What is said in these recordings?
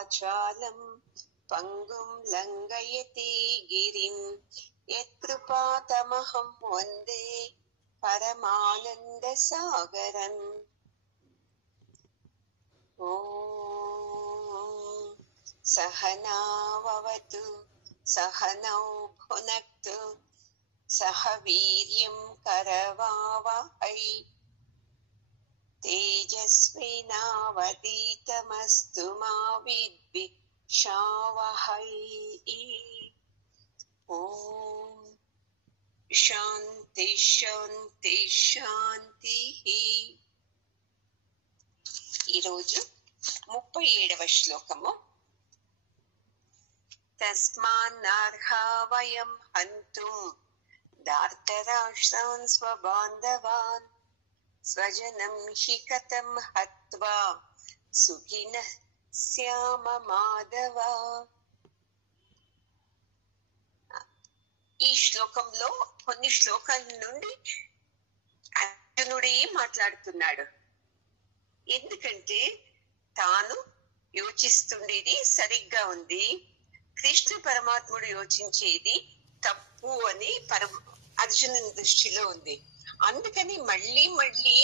వాచాలం పంగుం లంఘయతి గిరిం యత్కృపాతమహం వందే పరమానంద సాగరం. ఓం సహనావతు సహనౌ భునక్తు సహ వీర్యం కరవావహై తేజస్వినావధీతమస్తు మా విద్విషావహై. ఓం శాంతి శాంతి శాంతి. ఈరోజు 37వ శ్లోకము. తస్మాన్నర్హా వయం హంతుం దార్తరాష్ట్రాన్ స్వబాంధవాన్ స్వజనం హి కథం హత్వా సుఖినః స్యామ మాధవ. ఈ శ్లోకంలో కొన్ని శ్లోకాల నుండి అర్జునుడే మాట్లాడుతున్నాడు. ఎందుకంటే తాను యోచిస్తుండేది సరిగ్గా ఉంది, కృష్ణ పరమాత్ముడు యోచించేది తప్పు అని అర్జునుని దృష్టిలో ఉంది. అందుకని మళ్ళీ మళ్ళీ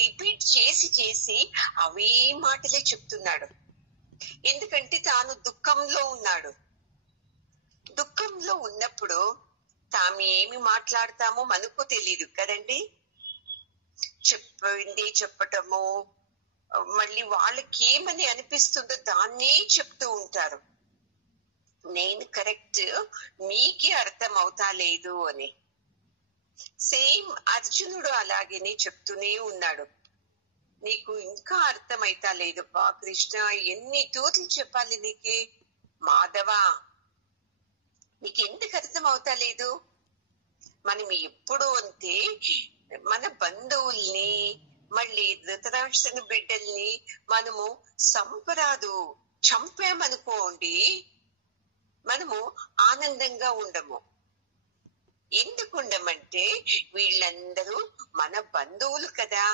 రిపీట్ చేసి చేసి అవే మాటలే చెప్తున్నాడు. ఎందుకంటే తాను దుఃఖంలో ఉన్నాడు. దుఃఖంలో ఉన్నప్పుడు తాము ఏమి మాట్లాడతామో మనకు తెలియదు కదండి. చెప్పింది చెప్పటము, మళ్ళీ వాళ్ళకి ఏమని అనిపిస్తుందో దాన్నే చెప్తూ ఉంటారు. నేను కరెక్ట్, మీకే అర్థం అవుతా లేదు అని. సేమ్ అర్జునుడు అలాగేనే చెప్తూనే ఉన్నాడు. నీకు ఇంకా అర్థం అయితా లేదు బా కృష్ణ, ఎన్ని తూర్లు చెప్పాలి నీకే మాధవ, నీకు ఎందుకు అర్థం అవుతా లేదు? మనం ఎప్పుడు అంతే మన బంధువుల్ని మళ్ళీ ధృతరాష్ట్రుని బిడ్డల్ని మనము సంపరాదు, చంపామనుకోండి, మనము ఆనందంగా ఉండము. ఎందుకు ఉండమంటే వీళ్ళందరూ మన బంధువులు కదా,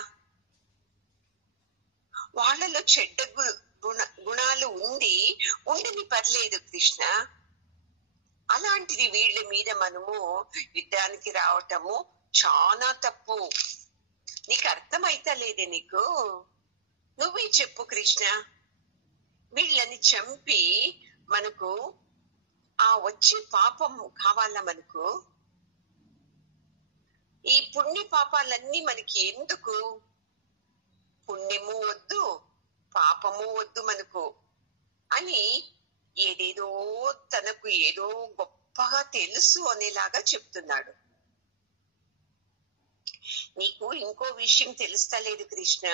వాళ్ళలో చెడ్డ గుణాలు ఉండని పర్లేదు కృష్ణ. అలాంటిది వీళ్ళ మీద మనము యుద్ధానికి రావటము చాలా తప్పు. నీకు అర్థమైతా లేదే నీకు? నువ్వే చెప్పు కృష్ణ. వీళ్ళని చంపి మనకు ఆ వచ్చే పాపం కావాలా? మనకు ఈ పుణ్య పాపాలన్నీ మనకి ఎందుకు? పుణ్యము వద్దు, పాపము వద్దు మనకు అని ఏదేదో తనకు ఏదో గొప్పగా తెలుసు అనేలాగా చెప్తున్నాడు. నీకు ఇంకో విషయం తెలుస్తలేదు కృష్ణ,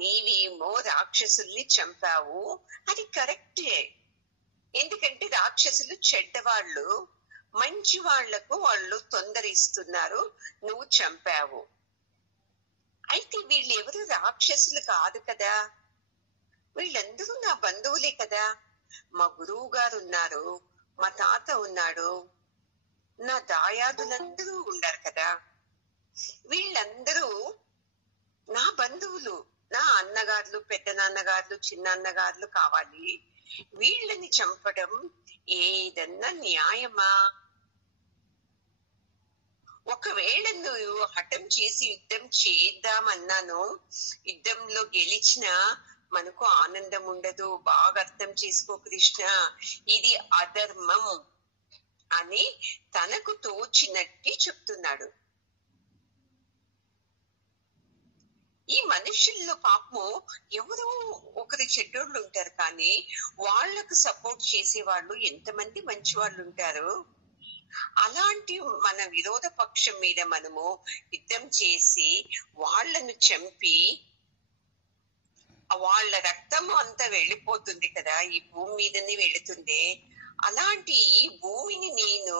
నీవేమో రాక్షసుల్ని చంపావు, అది కరెక్టే. ఎందుకంటే రాక్షసులు చెడ్డవాళ్ళు, మంచి వాళ్లకు వాళ్ళు తొందర ఇస్తున్నారు, నువ్వు చంపావు. అయితే వీళ్ళు ఎవరు రాక్షసులు కాదు కదా, వీళ్ళందరూ నా బంధువులే కదా. మా గురువు గారు ఉన్నారు, మా తాత ఉన్నాడు, నా దాయాదులందరూ ఉన్నారు కదా. వీళ్ళందరూ నా బంధువులు, నా అన్నగారులు, పెద్ద నాన్నగారులు, చిన్న అన్నగారులు కావాలి. వీళ్ళని చంపడం ఏదన్నా న్యాయమా? ఒకవేళ నువ్వు హఠం చేసి యుద్ధం చేద్దామన్నాను, యుద్ధంలో గెలిచినా మనకు ఆనందం ఉండదు. బాగా అర్థం చేసుకో కృష్ణ, ఇది అధర్మం అని తనకు తోచినట్టి చెప్తున్నాడు. ఈ మనుషుల్లో పాపము ఎవరో ఒకరి చెడ్డోళ్ళు ఉంటారు, కానీ వాళ్లకు సపోర్ట్ చేసే వాళ్ళు ఎంతమంది మంచి వాళ్ళు ఉంటారు. అలాంటి మన విరోధ పక్షం మీద మనము యుద్ధం చేసి వాళ్లను చంపి వాళ్ళ రక్తం అంతా వెళ్ళిపోతుంది కదా, ఈ భూమి మీదనే వెళుతుంది. అలాంటి ఈ భూమిని నేను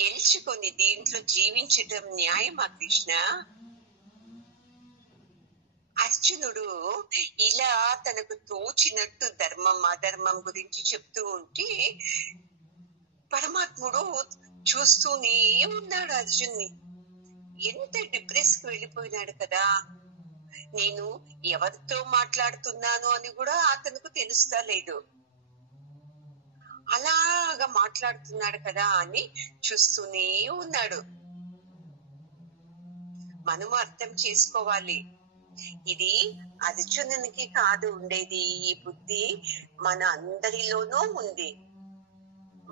గెలుచుకొని దీంట్లో జీవించటం న్యాయమా కృష్ణ? అర్జునుడు ఇలా తనకు తోచినట్టు ధర్మం అధర్మం గురించి చెప్తూ ఉంటే పరమాత్ముడు చూస్తూనే ఉన్నాడు అర్జున్ని. ఎంత డిప్రెస్ కి వెళ్ళిపోయినాడు కదా. నేను ఎవరితో మాట్లాడుతున్నాను అని కూడా అతనికి తెలుస్తా లేదు. అలాగా మాట్లాడుతున్నాడు కదా అని చూస్తూనే ఉన్నాడు. మనము అర్థం చేసుకోవాలి, ఇది అర్జునునికి కాదు ఉండేది, ఈ బుద్ధి మన అందరిలోనూ ఉంది.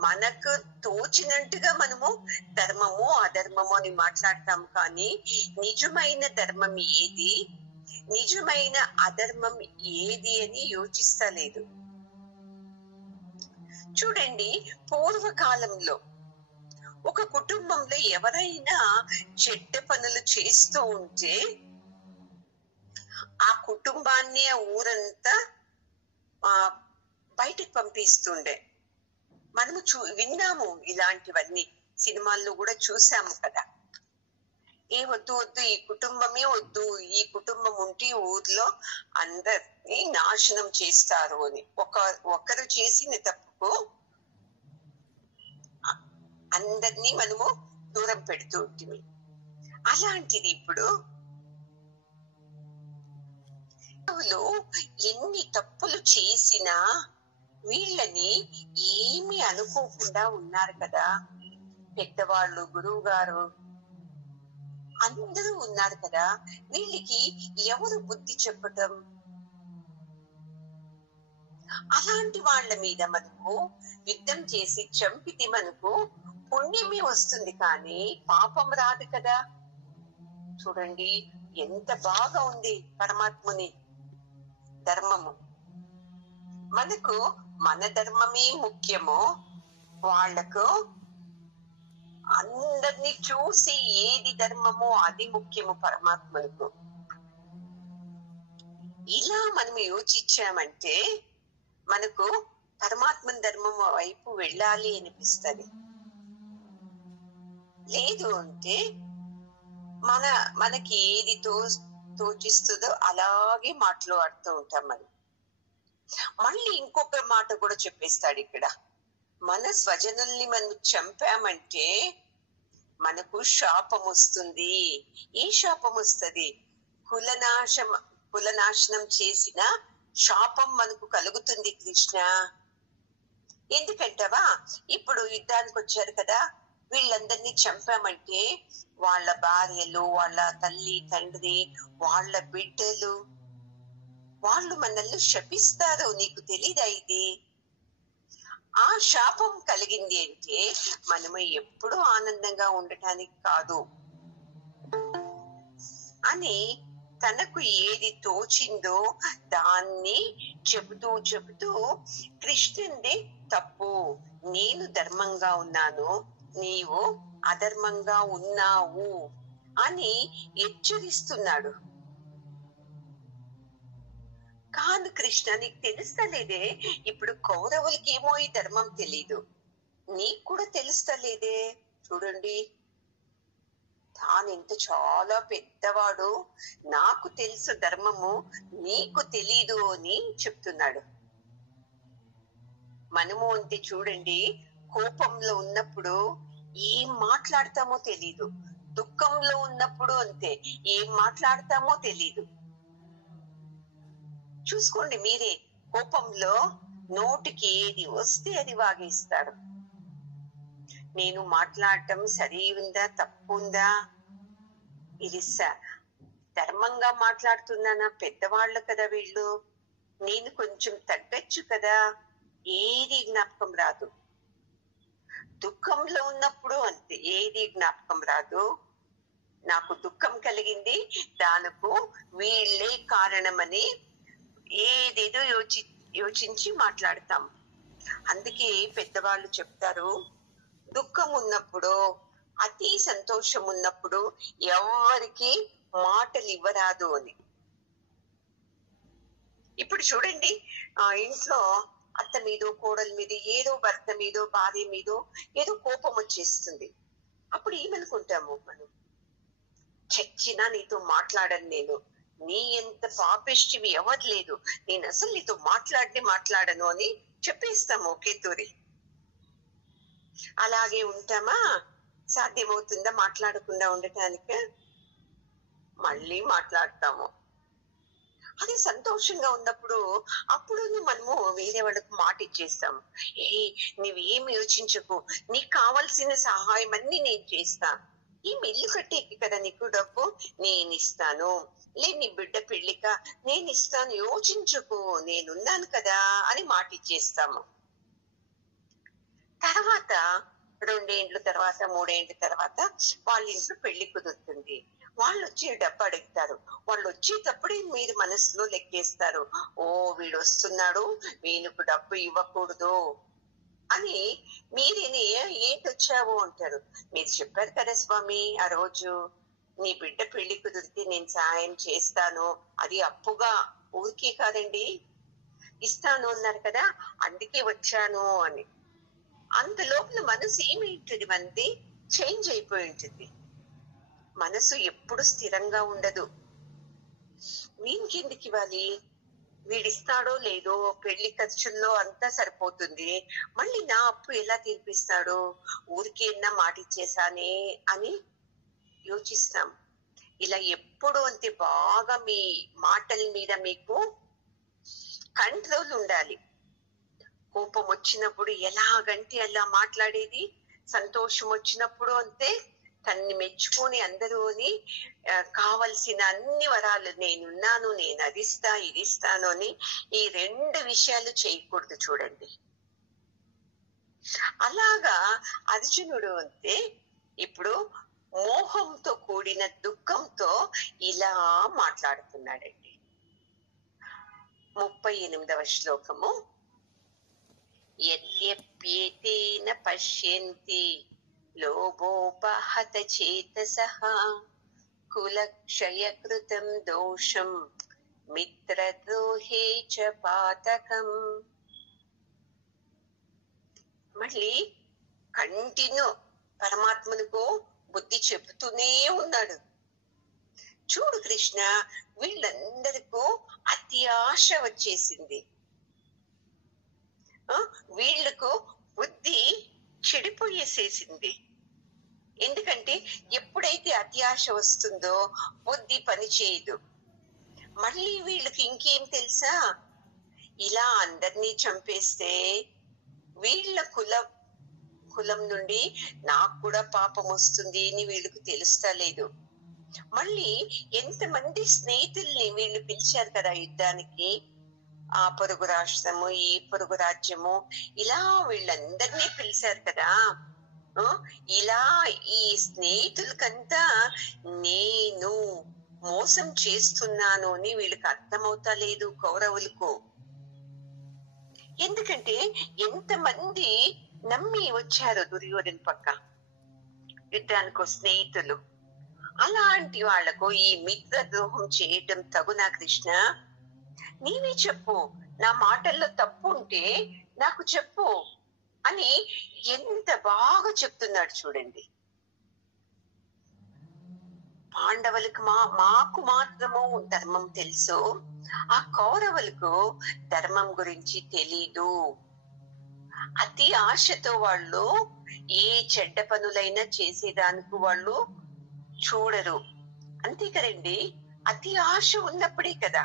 మనకు తోచినట్టుగా మనము ధర్మము అధర్మము అని మాట్లాడతాం, కానీ నిజమైన ధర్మం ఏది, నిజమైన అధర్మం ఏది అని యోచిస్తలేదు. చూడండి, పూర్వకాలంలో ఒక కుటుంబంలో ఎవరైనా చెడ్డ పనులు చేస్తూ ఉంటే ఆ కుటుంబాన్ని, ఆ ఊరంతా బయటికి పంపిస్తుండే. మనము విన్నాము ఇలాంటివన్నీ, సినిమాల్లో కూడా చూసాము కదా. ఏ వద్దు వద్దు, ఈ కుటుంబమే వద్దు, ఈ కుటుంబం ఉంటే ఊర్లో అందరినీ నాశనం చేస్తారు అని. ఒకరు చేసిన తప్పుకు అందరినీ మనము దూరం పెడుతూ ఉంటుంది. అలాంటిది ఇప్పుడు ఎన్ని తప్పులు చేసినా వీళ్ళని ఏమి అనుకోకుండా ఉన్నారు కదా. పెద్దవాళ్ళు, గురువు గారు అందరూ ఉన్నారు కదా. వీళ్ళకి ఎవరు బుద్ధి చెప్పటం? అలాంటి వాళ్ళ మీద మనకు యుద్ధం చేసి చంపితే మనకు పుణ్యమే వస్తుంది, కానీ పాపం రాదు కదా. చూడండి ఎంత బాగా ఉంది పరమాత్ముని ధర్మము. మనకు మన ధర్మమే ముఖ్యము, వాళ్లకు అందరినీ చూసి ఏది ధర్మమో అది ముఖ్యము పరమాత్మకు. ఇలా మనం యోచించామంటే మనకు పరమాత్మ ధర్మం వైపు వెళ్ళాలి అనిపిస్తుంది. లేదు అంటే మనకి ఏది తోచిస్తుందో అలాగే మాట్లాడుతూ ఉంటాం. మనం మళ్ళీ ఇంకొక మాట కూడా చెప్పేస్తాడు ఇక్కడ, మన స్వజనుల్ని మనం చంపామంటే మనకు శాపం వస్తుంది. ఏ శాపం వస్తుంది? కులనాశనం చేసిన శాపం మనకు కలుగుతుంది కృష్ణ. ఎందుకంటావా, ఇప్పుడు యుద్ధానికి వచ్చారు కదా, వీళ్ళందరినీ చంపామంటే వాళ్ళ భార్యలు, వాళ్ళ తల్లి తండ్రి, వాళ్ళ బిడ్డలు, వాళ్ళు మనల్ని శపిస్తారు. నీకు తెలీదా ఇది? ఆ శాపం కలిగింది అంటే మనము ఎప్పుడూ ఆనందంగా ఉండటానికి కాదు అని తనకు ఏది తోచిందో దాన్ని చెబుతూ కృష్ణుడి తప్పు, నేను ధర్మంగా ఉన్నాను, నీవు అధర్మంగా ఉన్నావు అని హెచ్చరిస్తున్నాడు. కాదు కృష్ణ, నీకు తెలుస్తలేదే, ఇప్పుడు కౌరవులకి ఏమో ఈ ధర్మం తెలీదు, నీకు కూడా తెలుస్తలేదే. చూడండి, తానెంత చాలా పెద్దవాడు, నాకు తెలుసు ధర్మము, నీకు తెలీదు అని చెప్తున్నాడు. మనము అంతే. చూడండి, కోపంలో ఉన్నప్పుడు ఏం మాట్లాడతామో తెలీదు, దుఃఖంలో ఉన్నప్పుడు అంతే, ఏం మాట్లాడతామో తెలీదు. చూసుకోండి మీరే, కోపంలో నోటికి ఏది వస్తే అది వాగేస్తాడు. నేను మాట్లాడటం సరి ఉందా, తప్పు ఉందా, ఇది ధర్మంగా మాట్లాడుతున్నానా, పెద్దవాళ్ళు కదా వీళ్ళు, నేను కొంచెం తగ్గచ్చు కదా, ఏది జ్ఞాపకం రాదు. దుఃఖంలో ఉన్నప్పుడు అంతే, ఏది జ్ఞాపకం రాదు. నాకు దుఃఖం కలిగింది, దానికి వీళ్ళే కారణమని ఏదేదో యోచించి మాట్లాడతాం. అందుకే పెద్దవాళ్ళు చెప్తారు, దుఃఖం ఉన్నప్పుడు, అతి సంతోషం ఉన్నప్పుడు ఎవరికి మాటలు ఇవ్వరాదు అని. ఇప్పుడు చూడండి, ఇంట్లో అత్త మీదో, కోడల మీద, ఏదో భర్త మీదో, భార్య మీదో ఏదో కోపం వచ్చేస్తుంది. అప్పుడు ఏమనుకుంటాము మనం? చచ్చినా నీతో మాట్లాడను నేను, నీ ఎంత పాపిష్టివి ఎవరు లేదు, నేను అసలు నీతో మాట్లాడను అని చెప్పేస్తాము ఒకే తూరి. అలాగే ఉంటామా? సాధ్యమవుతుందా మాట్లాడకుండా ఉండటానికి? మళ్ళీ మాట్లాడతాము. అది సంతోషంగా ఉన్నప్పుడు అప్పుడు మనము వేరే వాళ్ళకు మాట ఇచ్చేస్తాం. ఏ నువ్వేమి యోచించకు, నీకు కావాల్సిన సహాయం అన్ని నేను చేస్తా. ఈ ఇల్లు కట్టేకి కదా నీకు డబ్బు, నేను ఇస్తాను. నీ బిడ్డ పెళ్లిక నేను ఇస్తాను, యోచించకు, నేనున్నాను కదా అని మాట ఇచ్చేస్తాము. తర్వాత 2 ఏండ్ల తర్వాత 3 ఏండ్ల తర్వాత వాళ్ళ ఇంట్లో పెళ్లి కుదురుతుంది. వాళ్ళు వచ్చి డబ్బు అడుగుతారు. వాళ్ళు వచ్చేటప్పుడే మీరు మనసులో లెక్కేస్తారు, ఓ వీడు వస్తున్నాడు, వీళ్ళకు డబ్బు ఇవ్వకూడదు అని. మీరేనే ఏంటి వచ్చావు అంటారు. మీరు చెప్పారు కదా స్వామి, ఆ రోజు నీ బిడ్డ పెళ్లి కుదిరితే నేను సహాయం చేస్తాను, అది అప్పుగా ఊరికే కాదండి ఇస్తాను అన్నారు కదా, అందుకే వచ్చాను అని. అంత లోపల మనసు ఏమైంటుంది, మనది చేంజ్ అయిపోయి ఉంటుంది. మనసు ఎప్పుడు స్థిరంగా ఉండదు. వీనికి ఎందుకు ఇవ్వాలి, వీడిస్తాడో లేదో, పెళ్లి ఖర్చుల్లో అంతా సరిపోతుంది, మళ్ళీ నా అప్పు ఎలా తీర్పిస్తాడు, ఊరికే మాట ఇచ్చేసానే అని యోచిస్తాం. ఇలా ఎప్పుడు అంతే బాగా మీ మాటల మీద మీకు కంట్రోల్ ఉండాలి. కోపం వచ్చినప్పుడు ఎలాగంటే అలా మాట్లాడేది, సంతోషం వచ్చినప్పుడు అంతే తన్ని మెచ్చుకొని అందరూని కావలసిన అన్ని వరాలు నేనున్నాను, నేను అది ఇస్తా ఇది ఇస్తాను అని ఈ 2 విషయాలు చేయకూడదు. చూడండి, అలాగా అర్జునుడు అంతే ఇప్పుడు మోహంతో కూడిన దుఃఖంతో ఇలా మాట్లాడుతున్నాడండి. 38వ శ్లోకము. యద్యప్యేతేన పశ్యంతి లోభోపహత చేతసః కులక్షయకృతం దోషం మిత్రద్రోహే చ పాతకం. మళ్ళీ కంటిన్యూ పరమాత్మనుకో బుద్ధి చెబుతూనే ఉన్నాడు. చూడు కృష్ణ, వీళ్ళందరికీ అతి ఆశ వచ్చేసింది, వీళ్లకు బుద్ధి చెడిపోయేసేసింది. ఎందుకంటే ఎప్పుడైతే అతి ఆశ వస్తుందో బుద్ధి పని చేయదు. మళ్ళీ వీళ్ళకి ఇంకేం తెలుసా, ఇలా అందరినీ చంపేస్తే వీళ్ళ కులం నుండి నాకు కూడా పాపం వస్తుంది అని వీళ్ళకు తెలుస్తలేదు. మళ్ళీ ఎంతమంది స్నేహితుల్ని వీళ్ళు పిలిచారు కదా యుద్ధానికి, ఆ పొరుగు రాష్ట్రము, ఈ పొరుగు రాజ్యము, ఇలా వీళ్ళందరినీ పిలిచారు కదా. ఇలా ఈ స్నేహితులకంతా నేను మోసం చేస్తున్నాను అని వీళ్ళకి అర్థమవుతా లేదు కౌరవులకు. ఎందుకంటే ఎంతమంది నమ్మి వచ్చారు దుర్యోధన పక్క యుద్ధానికి స్నేహితులు. అలాంటి వాళ్లకు ఈ మిత్ర ద్రోహం చేయటం తగునా కృష్ణ? నీవే చెప్పు, నా మాటల్లో తప్పు ఉంటే నాకు చెప్పు అని ఎంత బాగా చెప్తున్నాడు చూడండి. పాండవులకు మాకు మాత్రము ధర్మం తెలుసు, ఆ కౌరవులకు ధర్మం గురించి తెలీదు. అతి ఆశతో వాళ్ళు ఏ చెడ్డ పనులైనా చేసేదానికి వాళ్ళు చూడరు. అంతే కదండి, అతి ఆశ ఉన్నప్పుడే కదా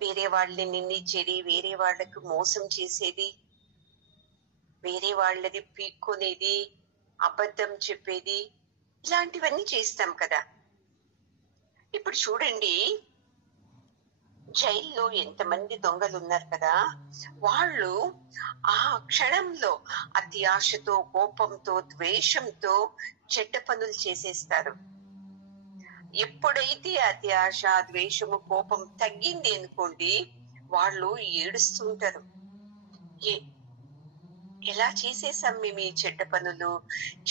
వేరే వాళ్ళని నిందించేది, వేరే వాళ్ళకు మోసం చేసేది, వేరే వాళ్ళది పీక్కునేది, అబద్ధం చెప్పేది, ఇలాంటివన్నీ చేస్తాం కదా. ఇప్పుడు చూడండి, జైల్లో ఎంతమంది దొంగలు ఉన్నారు కదా, వాళ్ళు ఆ క్షణంలో అతి ఆశతో, కోపంతో, ద్వేషంతో చెడ్డ పనులు చేసేస్తారు. ఎప్పుడైతే అతి ఆశ, ద్వేషము, కోపం తగ్గింది అనుకోండి, వాళ్ళు ఏడుస్తుంటారు, ఎలా చేసేసాం మేము ఈ చెడ్డ పనులు,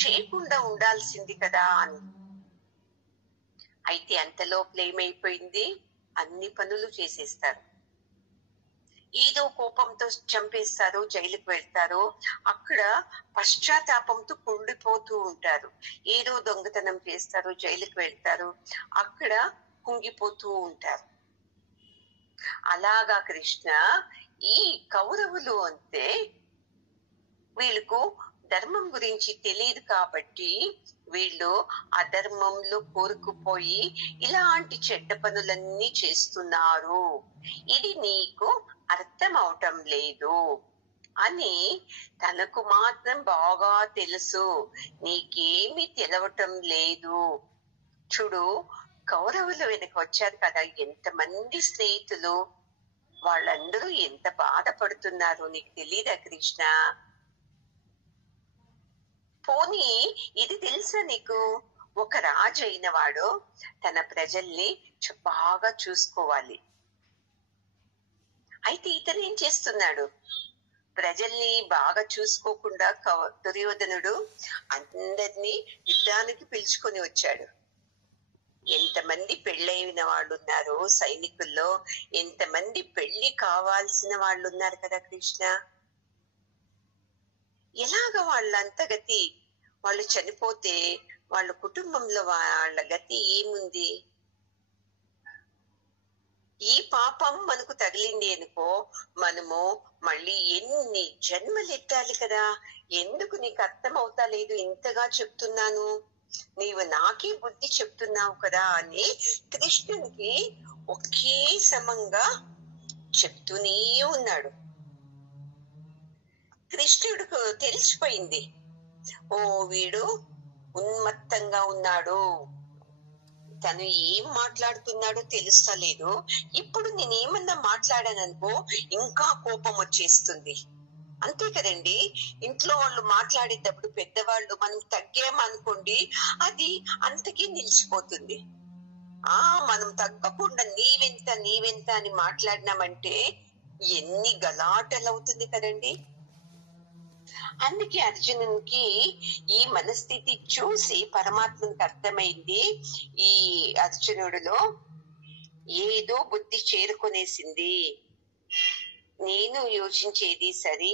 చేయకుండా ఉండాల్సింది కదా అని. అయితే అంతలోపల ఏమైపోయింది, అన్ని పనులు చేసేస్తారు. ఏదో కోపంతో చంపేస్తారు, జైలుకు వెళ్తారు, అక్కడ పశ్చాత్తాపంతో కుండిపోతూ ఉంటారు. ఏదో దొంగతనం చేస్తారు, జైలుకు వెళ్తారు, అక్కడ కుంగిపోతూ ఉంటారు. అలాగా కృష్ణ, ఈ కౌరవులు అంతే వీళ్ళకు ధర్మం గురించి తెలియదు కాబట్టి వీళ్ళు అధర్మంలో కూరుకుపోయి ఇలాంటి చెడ్డ పనులన్నీ చేస్తున్నారు, ఇది నీకు అర్థం అవటం లేదు అని తనకు మాత్రం బాగా తెలుసు, నీకేమీ తెలవటం లేదు. చూడు, కౌరవులు వెనక వచ్చారు కదా ఎంతమంది స్నేహితులు, వాళ్ళందరూ ఎంత బాధపడుతున్నారు నీకు తెలీదా కృష్ణ? పోనీ ఇది తెలుసా నీకు, ఒక రాజు అయిన వాడు తన ప్రజల్ని బాగా చూసుకోవాలి. అయితే ఇతను ఏం చేస్తున్నాడు, ప్రజల్ని బాగా చూసుకోకుండా దుర్యోధనుడు అందరినీ యుద్ధానికి పిలుచుకొని వచ్చాడు. ఎంతమంది పెళ్ళైన వాళ్ళు ఉన్నారు సైనికుల్లో, ఎంతమంది పెళ్లి కావాల్సిన వాళ్ళు ఉన్నారు కదా కృష్ణ. ఎలాగ వాళ్ళంత గతి, వాళ్ళు చనిపోతే వాళ్ళ కుటుంబంలో వాళ్ళ గతి ఏముంది? ఈ పాపం మనకు తగిలింది అనుకో, మనము మళ్ళీ ఎన్ని జన్మలు ఎత్తాలి కదా. ఎందుకు నీకు అర్థం అవుతా లేదు, ఇంతగా చెప్తున్నాను, నీవు నాకే బుద్ధి చెప్తున్నావు కదా అని కృష్ణునికి ఒకే సమంగా చెప్తూనే ఉన్నాడు. కృష్ణుడికి తెలిసిపోయింది, ఓ వీడు ఉన్మత్తంగా ఉన్నాడు, తను ఏం మాట్లాడుతున్నాడో తెలుస్తలేదు. ఇప్పుడు నేనేమన్నా మాట్లాడాననుకో ఇంకా కోపం వచ్చేస్తుంది. అంతే కదండి, ఇంట్లో వాళ్ళు మాట్లాడేటప్పుడు పెద్దవాళ్ళు మనం తగ్గామనుకోండి అది అంతకీ నిలిచిపోతుంది. మనం తగ్గకుండా నీవెంత అని మాట్లాడినామంటే ఎన్ని గలాటలు అవుతుంది కదండి. అందుకే అర్జునునికి ఈ మనస్థితి చూసి పరమాత్మనికి అర్థమైంది, ఈ అర్జునుడిలో ఏదో బుద్ధి చేరుకునేసింది. నేను యోచించేది సరి,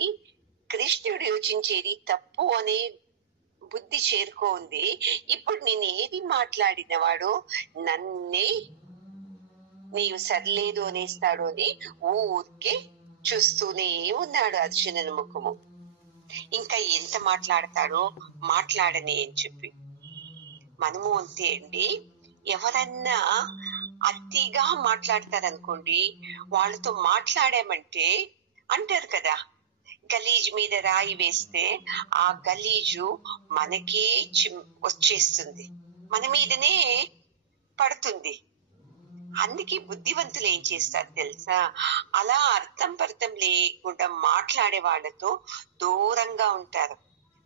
కృష్ణుడు యోచించేది తప్పు అనే బుద్ధి చేరుకోంది. ఇప్పుడు నేను ఏది మాట్లాడిన వాడు నన్నే నీవు సరిలేదు అనేస్తాడు అని ఊరికే చూస్తూనే ఉన్నాడు అర్జునుని ముఖము. ఇంకా ఎంత మాట్లాడతాడో మాట్లాడని అని చెప్పి. మనము అంతే అండి, ఎవరన్నా అతిగా మాట్లాడతారనుకోండి, వాళ్ళతో మాట్లాడామంటే అంటారు కదా, గలీజు మీద రాయి వేస్తే ఆ గలీజు మనకే వచ్చేస్తుంది, మన మీదనే పడుతుంది. అందుకే బుద్ధివంతులు ఏం చేస్తారు తెలుసా, అలా అర్థం పర్థం లేకుండా మాట్లాడే వాళ్ళతో దూరంగా ఉంటారు,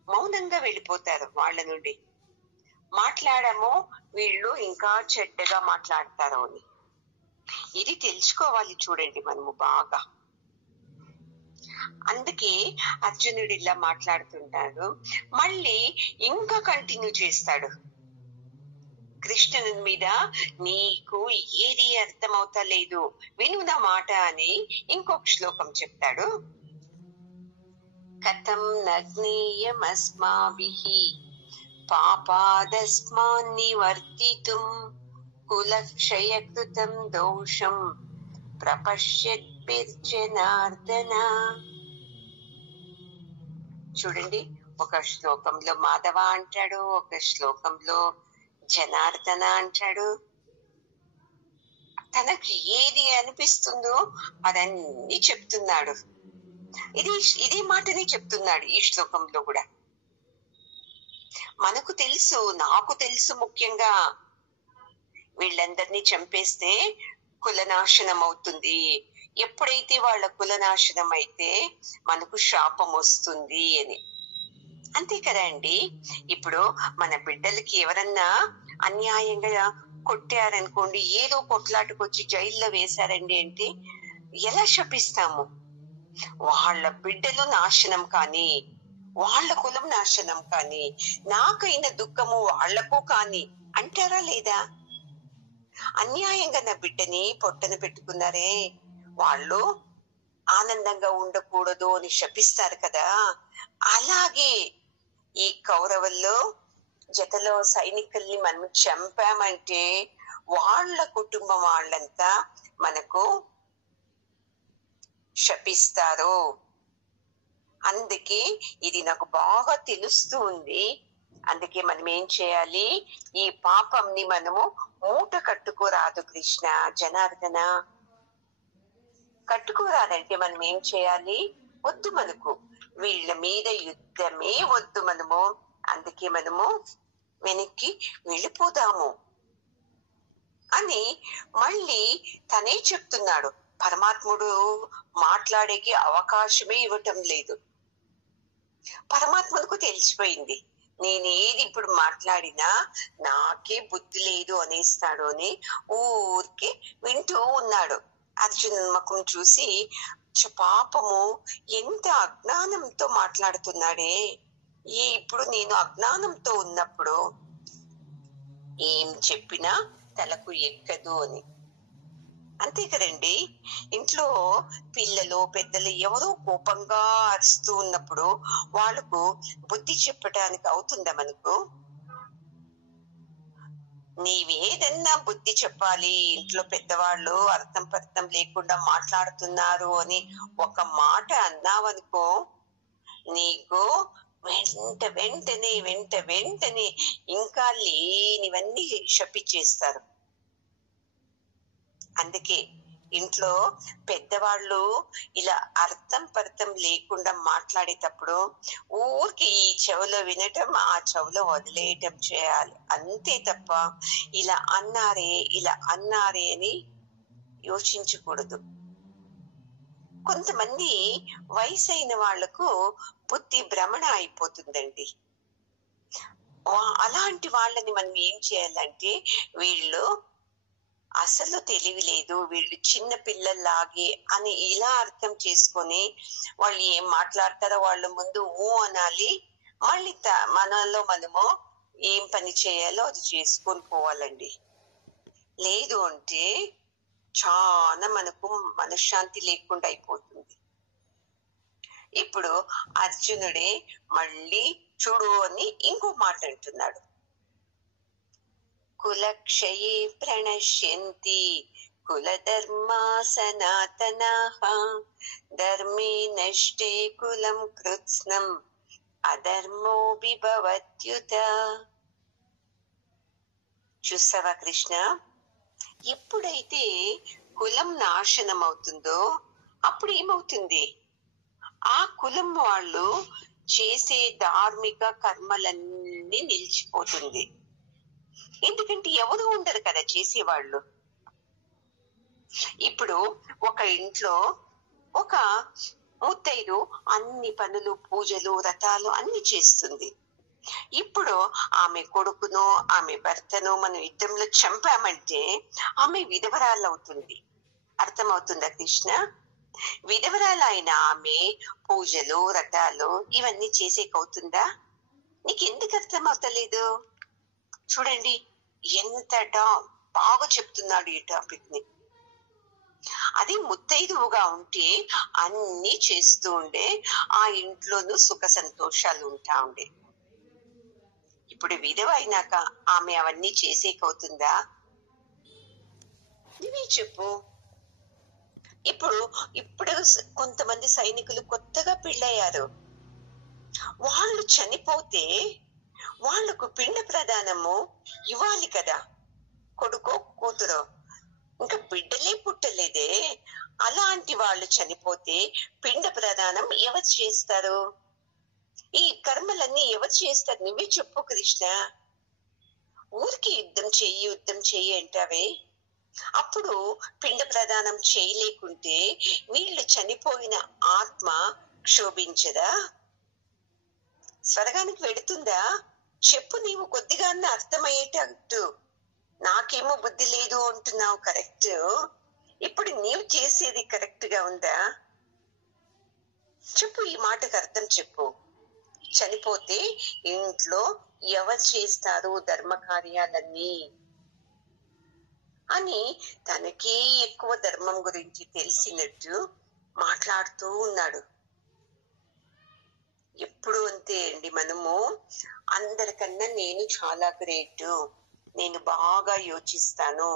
మౌనంగా వెళ్ళిపోతారు. వాళ్ళ నుండి మాట్లాడమో వీళ్ళు ఇంకా చెడ్డగా మాట్లాడతారు అని ఇది తెలుసుకోవాలి. చూడండి మనము బాగా. అందుకే అర్జునుడు ఇలా మాట్లాడుతుంటాడు, మళ్ళీ ఇంకా కంటిన్యూ చేస్తాడు కృష్ణుని మీద, నీకు ఏది అర్థమవుతా లేదు, విను నా మాట అని ఇంకొక శ్లోకం చెప్తాడు. కథం నజ్ఞేయమస్మాభిః పాపాదస్మాన్ నివర్తితుం కులక్షయకృతం దోషం ప్రపశ్యద్భిర్జనార్దన. చూడండి, ఒక శ్లోకంలో మాధవ అంటాడు, ఒక శ్లోకంలో జనార్దన అంటాడు. తనకి ఏది అనిపిస్తుందో అదన్నీ చెప్తున్నాడు. ఇదే మాటనే చెప్తున్నాడు ఈ శ్లోకంలో కూడా. మనకు తెలుసు, నాకు తెలుసు, ముఖ్యంగా వీళ్ళందరినీ చంపేస్తే కులనాశనం అవుతుంది. ఎప్పుడైతే వాళ్ళ కులనాశనం అయితే మనకు శాపం వస్తుంది అని. అంతే కదా అండి. ఇప్పుడు మన బిడ్డలకి ఎవరన్నా అన్యాయంగా కొట్టారనుకోండి, ఏదో కొట్లాటకు వచ్చి జైల్లో వేశారండి అంటే ఎలా శపిస్తాము? వాళ్ళ బిడ్డలు నాశనం కానీ, వాళ్ళ కులం నాశనం కానీ, నాకైన దుఃఖము వాళ్లకు కానీ అంటారా లేదా? అన్యాయంగా నా బిడ్డని పొట్టన పెట్టుకున్నారే, వాళ్ళు ఆనందంగా ఉండకూడదు అని శపిస్తారు కదా. అలాగే ఈ కౌరవుల్లో జతలో సైనికుల్ని మనం చంపామంటే వాళ్ళ కుటుంబం వాళ్ళంతా మనకు శపిస్తారు. అందుకే ఇది నాకు బాగా తెలుస్తూ ఉంది. అందుకే మనం ఏం చేయాలి, ఈ పాపంని మనము మూట కట్టుకోరాదు కృష్ణ జనార్దన. కట్టుకోరాదంటే మనం ఏం చేయాలి, వద్దు మనకు వీళ్ళ మీద యుద్ధమే వద్దు మనము. అందుకే మనము వెనక్కి వెళ్ళిపోదాము అని మళ్ళీ తనే చెప్తున్నాడు. పరమాత్ముడు మాట్లాడేకి అవకాశమే ఇవ్వటం లేదు. పరమాత్మకు తెలిసిపోయింది, నేనేది ఇప్పుడు మాట్లాడినా నాకే బుద్ధి లేదు అనేస్తాడు అని ఊరికే వింటూ ఉన్నాడు. అర్జునుని ముఖం చూసి పాపము ఎంత అజ్ఞానంతో మాట్లాడుతున్నాడే, ఇప్పుడు నేను అజ్ఞానంతో ఉన్నప్పుడు ఏం చెప్పినా తలకు ఎక్కదు అని. అంతే కదండి, ఇంట్లో పిల్లలు పెద్దలు ఎవరో కోపంగా అరుస్తూ ఉన్నప్పుడు వాళ్ళకు బుద్ధి చెప్పడానికి అవుతుందా మనకు? నీవేదన్నా బుద్ధి చెప్పాలి, ఇంట్లో పెద్దవాళ్ళు అర్థం పర్థం లేకుండా మాట్లాడుతున్నారు అని ఒక మాట అన్నావనుకో, నీకు వెంటనే ఇంకా లేనివన్నీ శపించేస్తారు. అందుకే ఇంట్లో పెద్దవాళ్ళు ఇలా అర్థం పర్థం లేకుండా మాట్లాడేటప్పుడు ఊరికి ఈ చెవులో వినటం ఆ చెవులో వదిలేయటం చేయాలి. అంతే తప్ప ఇలా అన్నారే అని యోచించకూడదు. కొంతమంది వయసైన వాళ్లకు బుద్ధి భ్రమణ అయిపోతుందండి. అలాంటి వాళ్ళని మనం ఏం చేయాలంటే, వీళ్ళు అసలు తెలివి లేదు, వీళ్ళు చిన్న పిల్లల్లాగే అని ఇలా అర్థం చేసుకొని వాళ్ళు ఏం మాట్లాడతారో వాళ్ళ ముందు ఊ అనాలి. మళ్ళీ మనలో మనము ఏం పని చేయాలో అది చేసుకొని పోవాలండి. లేదు అంటే చాలా మనకు మనశ్శాంతి లేకుండా అయిపోతుంది. ఇప్పుడు అర్జునుడే మళ్ళీ చూడు అని ఇంకో మాట అంటున్నాడు. కులక్షయే ప్రణశ్యంతి కులధర్మా సనాతనాః ధర్మే నష్టే కులం కృత్స్నం అధర్మో విభవత్యుత. చూసావా కృష్ణ, ఎప్పుడైతే కులం నాశనం అవుతుందో అప్పుడు ఏమవుతుంది, ఆ కులం వాళ్ళు చేసే ధార్మిక కర్మలన్నీ నిలిచిపోతుంది. ఎందుకంటే ఎవరు ఉండరు కదా చేసేవాళ్ళు. ఇప్పుడు ఒక ఇంట్లో ఒక ముత్తైదు అన్ని పనులు, పూజలు, వ్రతాలు అన్ని చేస్తుంది. ఇప్పుడు ఆమె కొడుకును ఆమె భర్తను మనం యుద్ధంలో చంపామంటే ఆమె విధవరాలు అవుతుంది. అర్థమవుతుందా కృష్ణ? విధవరాలైన ఆమె పూజలు వ్రతాలు ఇవన్నీ చేసేకవుతుందా? నీకెందుకు అర్థం అవుతలేదు? చూడండి ఎంత బాగా చెప్తున్నాడు ఈ టాపిక్ ని. అది ముత్తైదువుగా ఉంటే అన్ని చేస్తూ ఉండే, ఆ ఇంట్లోనూ సుఖ సంతోషాలు ఉంటా ఉండే. ఇప్పుడు విధవ అయినాక ఆమె అవన్నీ చేసేకవుతుందా? నువ్వే చెప్పు. ఇప్పుడు కొంతమంది సైనికులు కొత్తగా పెళ్ళయ్యారు. వాళ్ళు చనిపోతే వాళ్లకు పిండ ప్రదానము ఇవ్వాలి కదా, కొడుకో కూతురో, ఇంకా బిడ్డలే పుట్టలేదే. అలాంటి వాళ్ళు చనిపోతే పిండ ప్రదానం ఎవరు చేస్తారు? ఈ కర్మలన్నీ ఎవరు చేస్తారు? నువ్వే చెప్పు కృష్ణ. ఊరికి యుద్ధం చెయ్యి అంటావే, అప్పుడు పిండ ప్రదానం చేయలేకుంటే వీళ్ళు చనిపోయిన ఆత్మ క్షోభించదా? స్వర్గానికి వెళుతుందా? చెప్పు, నీవు కొద్దిగా అర్థమయ్యేటట్టు. నాకేమో బుద్ధి లేదు అంటున్నావు, కరెక్ట్. ఇప్పుడు నీవు చేసేది కరెక్ట్ గా ఉందా? చెప్పు, ఈ మాటకు అర్థం చెప్పు. చనిపోతే ఇంట్లో ఎవరు చేస్తారు ధర్మ కార్యాలన్నీ అని తనకే ఎక్కువ ధర్మం గురించి తెలిసినట్టు మాట్లాడుతూ ఉన్నాడు. ఎప్పుడు అంతే అండి, మనము అందరికన్నా నేను చాలా గ్రేట్, నేను బాగా యోచిస్తాను,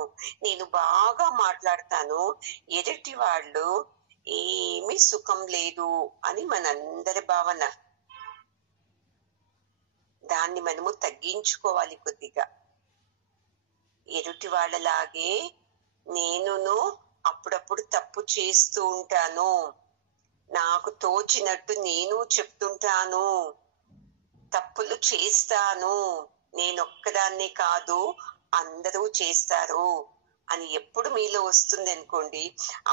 నేను బాగా మాట్లాడతాను, ఎదుటి వాళ్ళు ఏమీ సుఖం లేదు అని మనందరి భావన. దాన్ని మనము తగ్గించుకోవాలి కొద్దిగా. ఎదుటి వాళ్ళలాగే నేనును అప్పుడప్పుడు తప్పు చేస్తూ ఉంటాను, నాకు తోచినట్టు నేను చెప్తుంటాను, తప్పులు చేస్తాను, నేనొక్కదాన్నే కాదు అందరూ చేస్తారు అని ఎప్పుడు మీలో వస్తుంది అనుకోండి,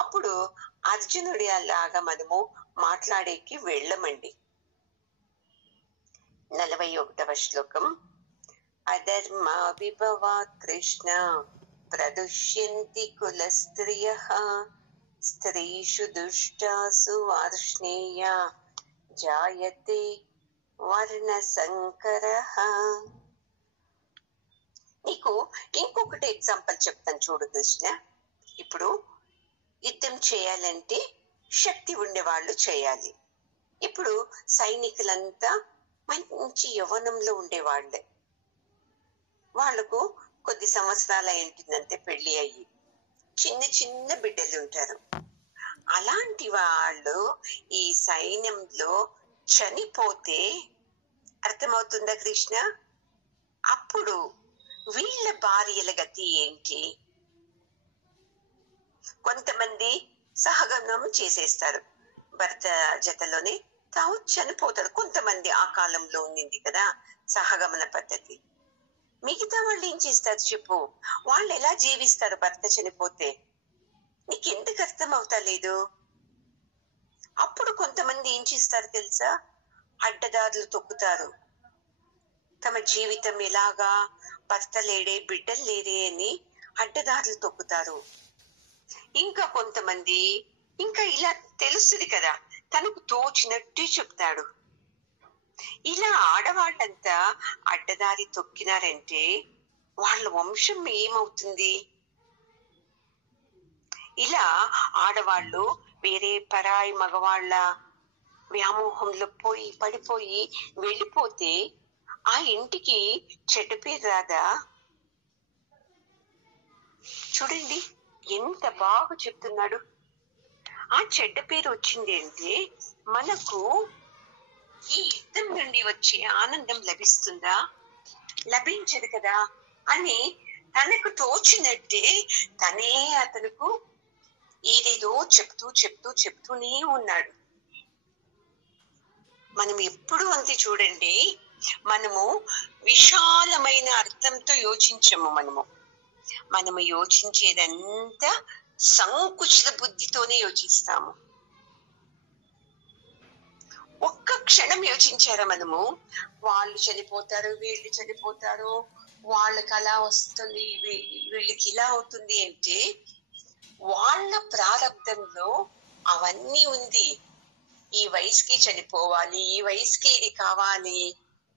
అప్పుడు అర్జునుడి అలాగా మనము మాట్లాడేకి వెళ్ళమండి. 41వ శ్లోకం. అధర్మా విభవాత్ కృష్ణ ప్రదుష్యంతి కులస్త్రియః స్త్రీషు దుష్టాసు వార్ష్ణేయ జాయతే వర్ణ సంకరః. నీకు ఇంకొకటి ఎగ్జాంపుల్ చెప్తాను చూడు కృష్ణ. ఇప్పుడు యుద్ధం చేయాలంటే శక్తి ఉండేవాళ్ళు చేయాలి. ఇప్పుడు సైనికులంతా మంచి యవ్వనంలో ఉండేవాళ్లే. వాళ్లకు కొద్ది సంవత్సరాలు ఏంటిందంటే పెళ్లి అయ్యి చిన్న చిన్న బిడ్డలు ఉంటారు. అలాంటి వాళ్ళు ఈ సైన్యంలో చనిపోతే అర్థమవుతుందా కృష్ణ? అప్పుడు వీళ్ళ భార్యల గతి ఏంటి? కొంతమంది సహగమనం చేసేస్తారు, భర్త జతలోనే తాము చనిపోతారు. కొంతమంది ఆ కాలంలో ఉండింది కదా సహగమన పద్ధతి. మిగతా వాళ్ళు ఏం చేస్తారు చెప్పు? వాళ్ళు ఎలా జీవిస్తారు భర్త చనిపోతే? నీకెందుకు అర్థం అవుతా లేదు? అప్పుడు కొంతమంది ఏం చేస్తారు తెలుసా? అడ్డదారులు తొక్కుతారు. తమ జీవితం ఎలాగా, భర్త లేడే బిడ్డలు లేరే అని అడ్డదారులు తొక్కుతారు. ఇంకా కొంతమంది ఇంకా ఇలా తెలుస్తుంది కదా, తనకు తోచినట్టు చెప్తాడు. ఇలా ఆడవాళ్ళంతా అడ్డదారి తొక్కినారంటే వాళ్ళ వంశం ఏమవుతుంది? ఇలా ఆడవాళ్ళు వేరే పరాయి మగవాళ్ళ వ్యామోహంలో పడిపోయి వెళ్ళిపోతే ఆ ఇంటికి చెడ్డ పేరు రాదా? చూడండి ఎంత బాగా చెప్తున్నాడు. ఆ చెడ్డ పేరు వచ్చింది అంటే మనకు ఈ యుద్ధం నుండి వచ్చే ఆనందం లభిస్తుందా? లభించదు కదా అని తనకు తోచినట్టే తనే అతనుకు ఏదేదో చెప్తూనే ఉన్నాడు. మనం ఎప్పుడు అంతే చూడండి, మనము విశాలమైన అర్థంతో యోచించము. మనము యోచించేదంతా సంకుచిత బుద్ధితోనే యోచిస్తాము. ఒక్క క్షణం యోచించారా మనము, వాళ్ళు చనిపోతారు, వీళ్ళు చనిపోతారు, వాళ్ళకి అలా వస్తుంది, వీళ్ళకి ఇలా అవుతుంది అంటే వాళ్ళ ప్రారంభంలో అవన్నీ ఉంది. ఈ వయసుకి చనిపోవాలి, ఈ వయసుకి ఇది కావాలి,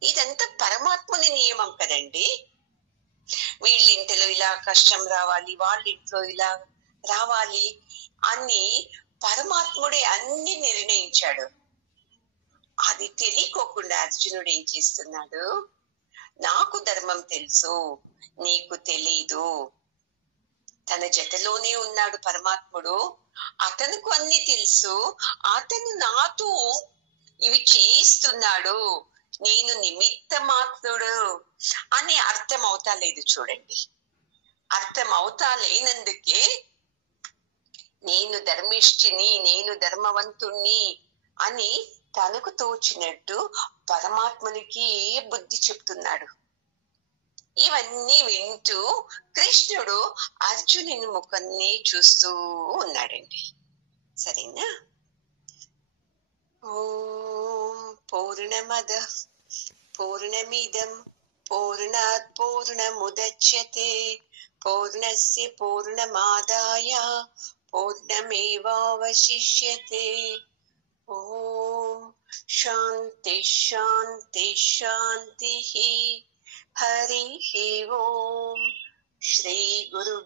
ఇదంతా పరమాత్ముని నియమం కదండి. వీళ్ళింటిలో ఇలా కష్టం రావాలి, వాళ్ళింట్లో ఇలా రావాలి అని పరమాత్ముడే అన్ని నిర్ణయించాడు. అది తెలియకోకుండా అర్జునుడు ఏం చేస్తున్నాడు? నాకు ధర్మం తెలుసు, నీకు తెలీదు. తన జతలోనే ఉన్నాడు పరమాత్ముడు, అతనుకు అన్ని తెలుసు, అతను నాతో ఇవి చేయిస్తున్నాడు, నేను నిమిత్త మాత్రుడు అని అర్థం అవుతా లేదు. చూడండి, అర్థం అవుతా లేనందుకే నేను ధర్మిష్ఠిని, నేను ధర్మవంతుణ్ణి అని తనకు తోచినట్టు పరమాత్మనికి బుద్ధి చెప్తున్నాడు. ఇవన్నీ వింటూ కృష్ణుడు అర్జునుని ముఖాన్ని చూస్తూ ఉన్నాడండి. సరేనా? ఓం పూర్ణమద పూర్ణమిదం పూర్ణాత్ పూర్ణముదచ్యతే పూర్ణస్య పూర్ణమాదాయ పూర్ణమేవావశిష్యతే. ఓం శాంతి శాంతి శాంతి. హరి ఓం. శ్రీ గురు